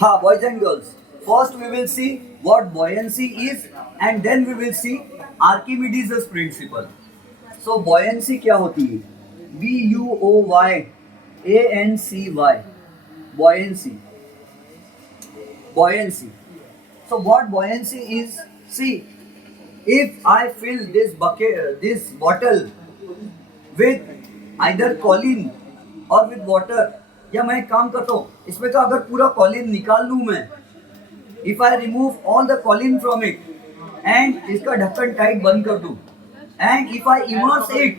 हाँ, boys and girls. First we will see what buoyancy is and then we will see Archimedes' principle. So buoyancy क्या होती है? B-U-O-Y-A-N-C-Y. Buoyancy. Buoyancy. So what buoyancy is? See, if I fill this bucket, this bottle with either choline और with water, या मैं एक काम करता हूँ, इसमें का अगर पूरा choline निकाल लूँ मैं, if I remove all the choline from it and इसका ढक्कन टाइट बंद कर दूँ, and if I immerse it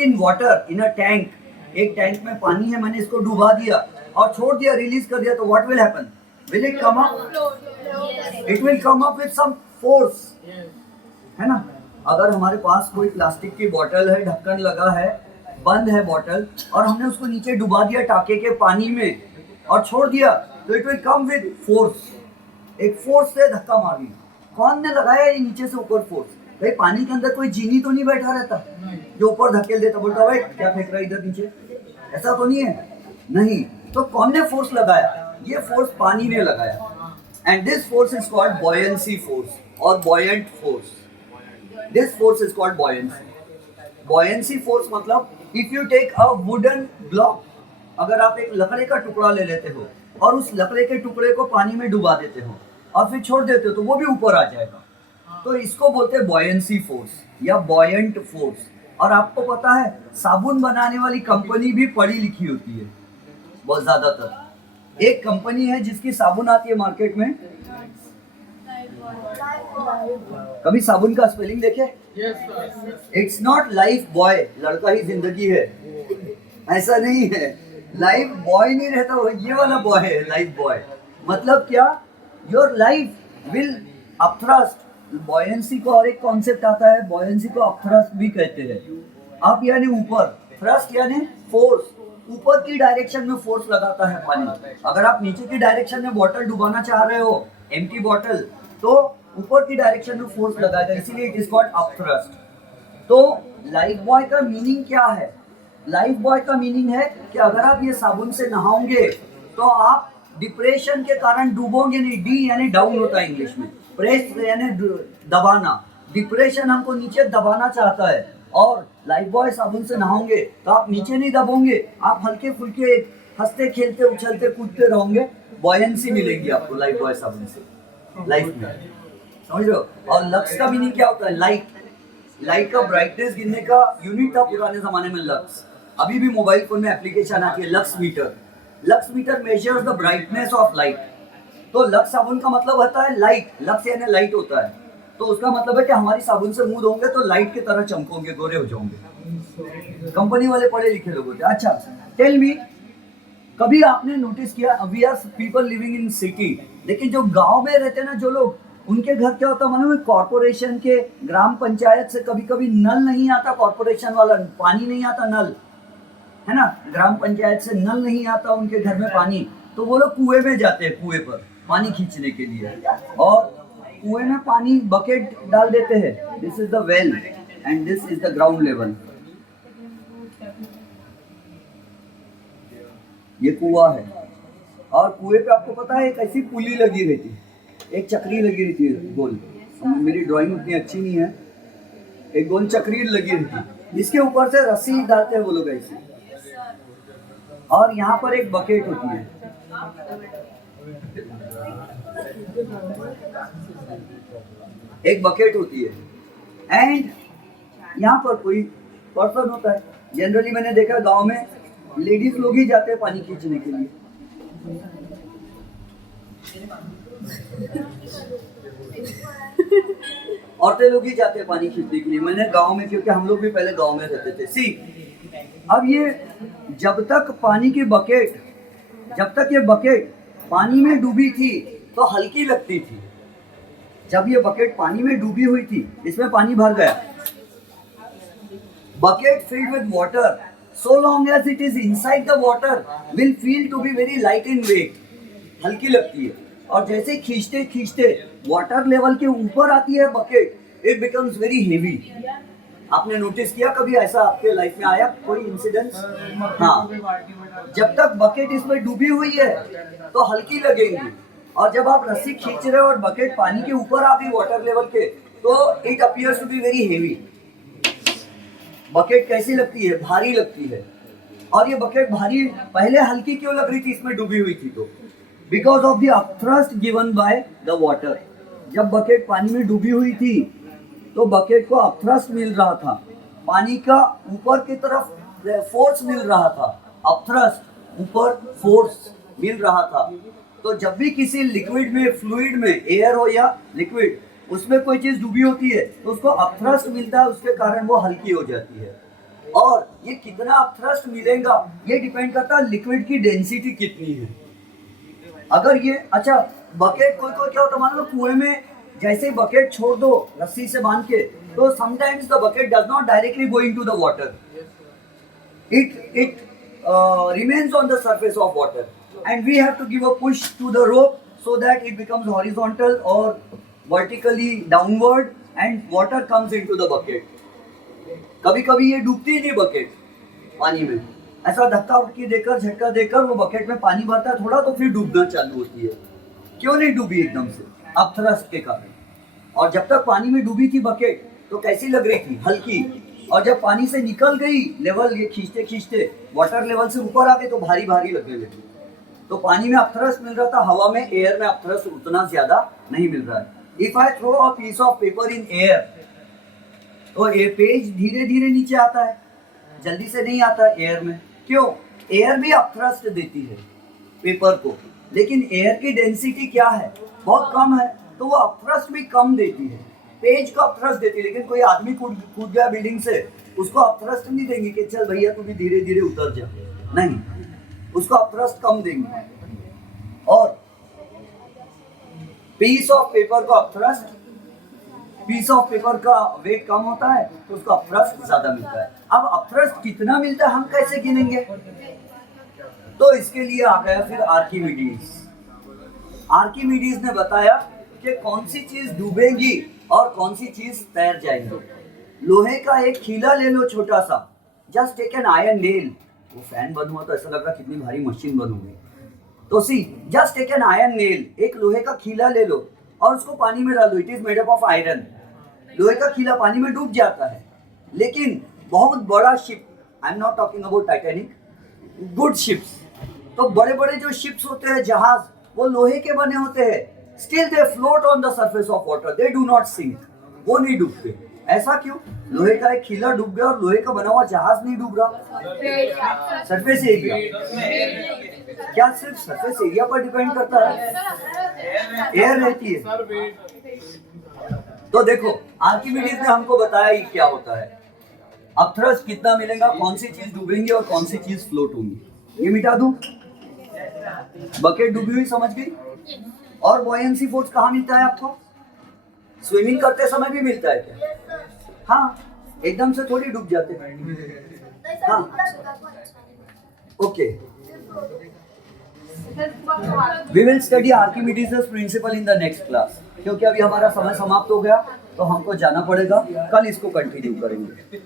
in water in a tank, एक टैंक में पानी है, मैंने इसको डुबा दिया और छोड़ दिया, रिलीज कर दिया, तो what will happen? Will it come up? It will come up with some force, है ना? अगर हमारे पास कोई प्लास्टिक की बोतल है, ढक्कन लगा है, बंद है बोतल, और हमने उसको नीचे डुबा दिया टाके के पानी में और छोड़ दिया, तो it will come with force, एक फोर्स से धक्का मार दिया. कौन ने लगाया ये नीचे से ऊपर फोर्स? भाई पानी के अंदर कोई जीनी तो नहीं बैठा रहता जो ऊपर धकेल देता, बोलता भाई क्या फेंक रहा है इधर नीचे, ऐसा तो नहीं है. नहीं, तो कौन ने फोर्स लगाया? ये फोर्स पानी ने लगाया. And this force is called buoyancy force और buoyant force. This force is called buoyancy. Buoyancy force मतलब if you take a wooden block, अगर आप एक लकड़े का टुकड़ा ले लेते हो और उस लकड़े के टुकड़े को पानी में डुबा देते हो और फिर छोड़ देते हो, तो वो भी ऊपर आ जाएगा. तो इसको बोलते हैं बॉयंसी फोर्स या बॉयंट फोर्स. और आपको पता है साबुन बनाने वाली कंपनी भी पढ़ी लिखी होती है बहुत ज्यादातर. एक कंपनी है जिसकी साबुन आती है मार्केट में, कभी साबुन का स्पेलिंग देखे? इट्स नॉट लाइफ बॉय, लड़का ही जिंदगी है, ऐसा नहीं है. लाइफ बॉय नहीं रहता, वो ये वाला बॉय है लाइफ बॉय. मतलब क्या? Your life will upthrust. Buoyancy को और एक कॉन्सेप्ट आता है, बॉयंसी को अपथ्रस्ट भी कहते हैं. अप यानी ऊपर, थ्रस्ट यानी फोर्स, ऊपर की डायरेक्शन में फोर्स लगाता है पानी. अगर आप नीचे की डायरेक्शन में बॉटल डुबाना चाह रहे हो, एम्प्टी बॉटल, तो ऊपर की डायरेक्शन में फोर्स लगाएगा, इसीलिए इट इज कॉल्ड अपथ्रस्ट. तो लाइफ बॉय का मीनिंग क्या है? लाइफ बॉय का मीनिंग है कि अगर आप ये साबुन से नहाओगे तो आप डिप्रेशन के कारण डूबोगे नहीं. डी यानी डाउन होता है इंग्लिश में, प्रेस यानी दबाना. डिप्रेशन हमको नीचे दबाना चाहता है, और लाइफ बॉय साबुन से नहाओगे तो आप नीचे नहीं दबोगे, आप हल्के फुल्के हंसते खेलते उछलते कूदते रहोगे. बॉयंसी मिलेगी आपको लाइफ बॉय साबुन से लाइफ में, समझ रहे हो? और लक्स का मीनिंग क्या होता है? लाइट. लाइट का ब्राइटनेस गिनने का यूनिट था पुराने जमाने में लक्स. अभी भी मोबाइल फोन में एप्लीकेशन आती है lux meter. Lux meter measures the brightness of light. तो लक्स साबुन का मतलब होता है लाइट. लक्स यानी लाइट होता है, तो उसका मतलब है कि हमारी साबुन से मुंह धोंगे तो लाइट की तरह चमकोगे, गोरे हो जाओगे. कंपनी वाले पढ़े लिखे लोग होते हैं. अच्छा, टेल मी, कभी आपने नोटिस किया, we are people living in city, लेकिन जो गांव में रहते हैं ना जो लोग, उनके घर क्या होता है मालूम है? कॉर्पोरेशन के, ग्राम पंचायत से कभी कभी नल नहीं आता, कॉर्पोरेशन वाला पानी नहीं आता, नल है ना, ग्राम पंचायत से नल नहीं आता उनके घर में पानी, तो वो लोग कुएं में जाते हैं, कुएं पर पानी खींचने के लिए, और कुएं में पानी बकेट डाल देते हैं. This is the well and this is the ground level. ये कुआं है, और कुएं पे आपको पता है एक ऐसी पुली लगी रहती है, एक चक्री लगी रहती है गोल. मेरी ड्राइंग उतनी अच्छी नहीं है, एक गोल चक्री लगी रहती है, जिसके ऊपर से रस्सी डालते हैं वो लोग ऐसे, और यहाँ पर एक बकेट होती है. एक बकेट होती है, एंड यहाँ पर कोई पर्सन होता है. जनरली मैंने देखा गांव में लेडीज लोग ही जाते हैं पानी खींचने के लिए. औरतें लोग ही जाते हैं पानी खींचने के लिए. मैंने गांव में, क्योंकि हम लोग भी पहले गांव में रहते थे. सी, अब ये जब तक पानी की बकेट, जब तक ये बकेट पानी में डूबी थी तो हल्की लगती थी. जब ये बकेट पानी में डूबी हुई थी, इसमें पानी भर गया, bucket filled with water, so long as it is inside the water will feel to be very light in weight, हल्की लगती है. और जैसे खींचते खींचते वाटर लेवल के ऊपर आती है bucket, it becomes very heavy. आपने नोटिस किया कभी ऐसा आपके लाइफ में आया कोई इंसिडेंट? हाँ, जब तक बकेट इसमें डूबी हुई है तो हल्की लगेगी, और जब आप रस्सी खींच रहे हो और बकेट पानी के ऊपर आ गई वाटर लेवल के, तो it appears to be very heavy. Bucket कैसी लगती है? भारी लगती है। और ये बकेट भारी पहले हल्की क्यों लग रही थी इसमें डूबी हुई थी? तो because of the upthrust given by the water. जब बकेट पानी में डूबी हुई थी तो बकेट को अपथ्रस्ट मिल रहा था, पानी का ऊपर की तरफ फोर्स मिल रहा था, अपथ्रस्ट ऊपर फोर्स मिल रहा था। तो जब भी किसी लिक्विड में, फ्लूइड में, एयर हो या लिक्विड, उसमें कोई चीज डूबी होती है तो उसको अपथ्रस्ट मिलता है, उसके कारण वो हल्की हो जाती है। और ये कितना अपथ्रस्ट मिलेगा ये डिपेंड करता है लिक्विड की डेंसिटी कितनी है। अगर ये अच्छा बकेट कोई क्या होता है, मान लो कुएं में जैसे ही बकेट छोड़ दो रस्सी से बांध के, तो sometimes the bucket does not directly go into the water, it remains on the surface of water, and we have to give a push to the rope so that it becomes horizontal or vertically downward and water comes into the bucket. कभी कभी ये डूबती ही नहीं bucket पानी में, ऐसा धक्का देकर, झटका देकर वो बकेट में पानी भरता है थोड़ा, तो फिर डूबना चालू होती है। क्यों नहीं डूबी एकदम से? अपथ्रस्ट के कारण। और जब तक पानी में डूबी थी बकेट तो कैसी लग रही थी? हल्की। और जब पानी से निकल गई लेवल, ये खींचते खींचते वाटर लेवल से ऊपर आ गई तो भारी भारी लगने लगी। तो पानी में अपथ्रस्ट मिल रहा था, हवा में, एयर में अपथ्रस्ट उतना ज्यादा नहीं मिल रहा है। If I throw a piece of paper in air, तो ये पेज धीरे धीरे नीचे आता है, जल्दी से नहीं आता एयर में। क्यों? एयर भी अपथ्रस्ट देती है पेपर को, लेकिन एयर की डेंसिटी क्या है? बहुत कम है, तो वो अपथ्रस्ट भी कम देती है। पेज को अपथ्रस्ट देती है, लेकिन कोई आदमी कूद गया बिल्डिंग से, उसको अपथ्रस्ट नहीं देंगे कि चल भैया तू भी धीरे धीरे उतर जा, नहीं, उसको अपथ्रस्ट कम देंगे। और पीस ऑफ पेपर को अपथ्रस्ट, पीस ऑफ पेपर का वेट कम होता है तो उसको अपथ्रस्ट ज्यादा मिलता है। अब अपथ्रस्ट कितना मिलता है हम कैसे गिनेंगे? तो इसके लिए आ गया फिर आर्किमिडीज। आर्किमिडीज ने बताया कि कौन सी चीज डूबेगी और कौन सी चीज तैर जाएगी। लोहे का एक खीला ले लो छोटा सा, just take an iron nail. वो फैन बंद हुआ तो ऐसा लग रहा कितनी भारी मशीन बन होगी। तो see, just take an iron nail, एक लोहे का खीला ले लो और उसको पानी में डाल दो। It is made up of iron. लोहे का खीला पानी में डूब जाता है, लेकिन बहुत बड़ा ship, I am not talking about Titanic, good ships, तो बड़े बड़े जो शिप्स होते हैं, जहाज, वो लोहे के बने होते हैं, still they float on the surface of water, they do not sink, वो नहीं डूबते। ऐसा क्यों? लोहे का एक खीला डूब गया और लोहे का बना हुआ जहाज नहीं डूब रहा। सरफेस एरिया, क्या सिर्फ सरफेस एरिया पर डिपेंड करता है? एयर रहती है। तो देखो आर्किमिडीज ने हमको बताया ये क्या होता है, अपथ्रस्ट कितना मिलेगा, कौन सी चीज डूबेंगी और कौन सी चीज फ्लोट होंगी। ये मिटा दूं, बकेट डूबी हुई समझ गई। और बॉयंसी फोर्स कहाँ मिलता है आपको? स्विमिंग करते समय भी मिलता है क्या? हाँ, एकदम से थोड़ी डूब जाते हैं। हाँ, okay, we will study Archimedes principle in the next class. क्योंकि अभी हमारा समय समाप्त हो गया तो हमको जाना पड़ेगा, कल इसको कंटिन्यू करेंगे।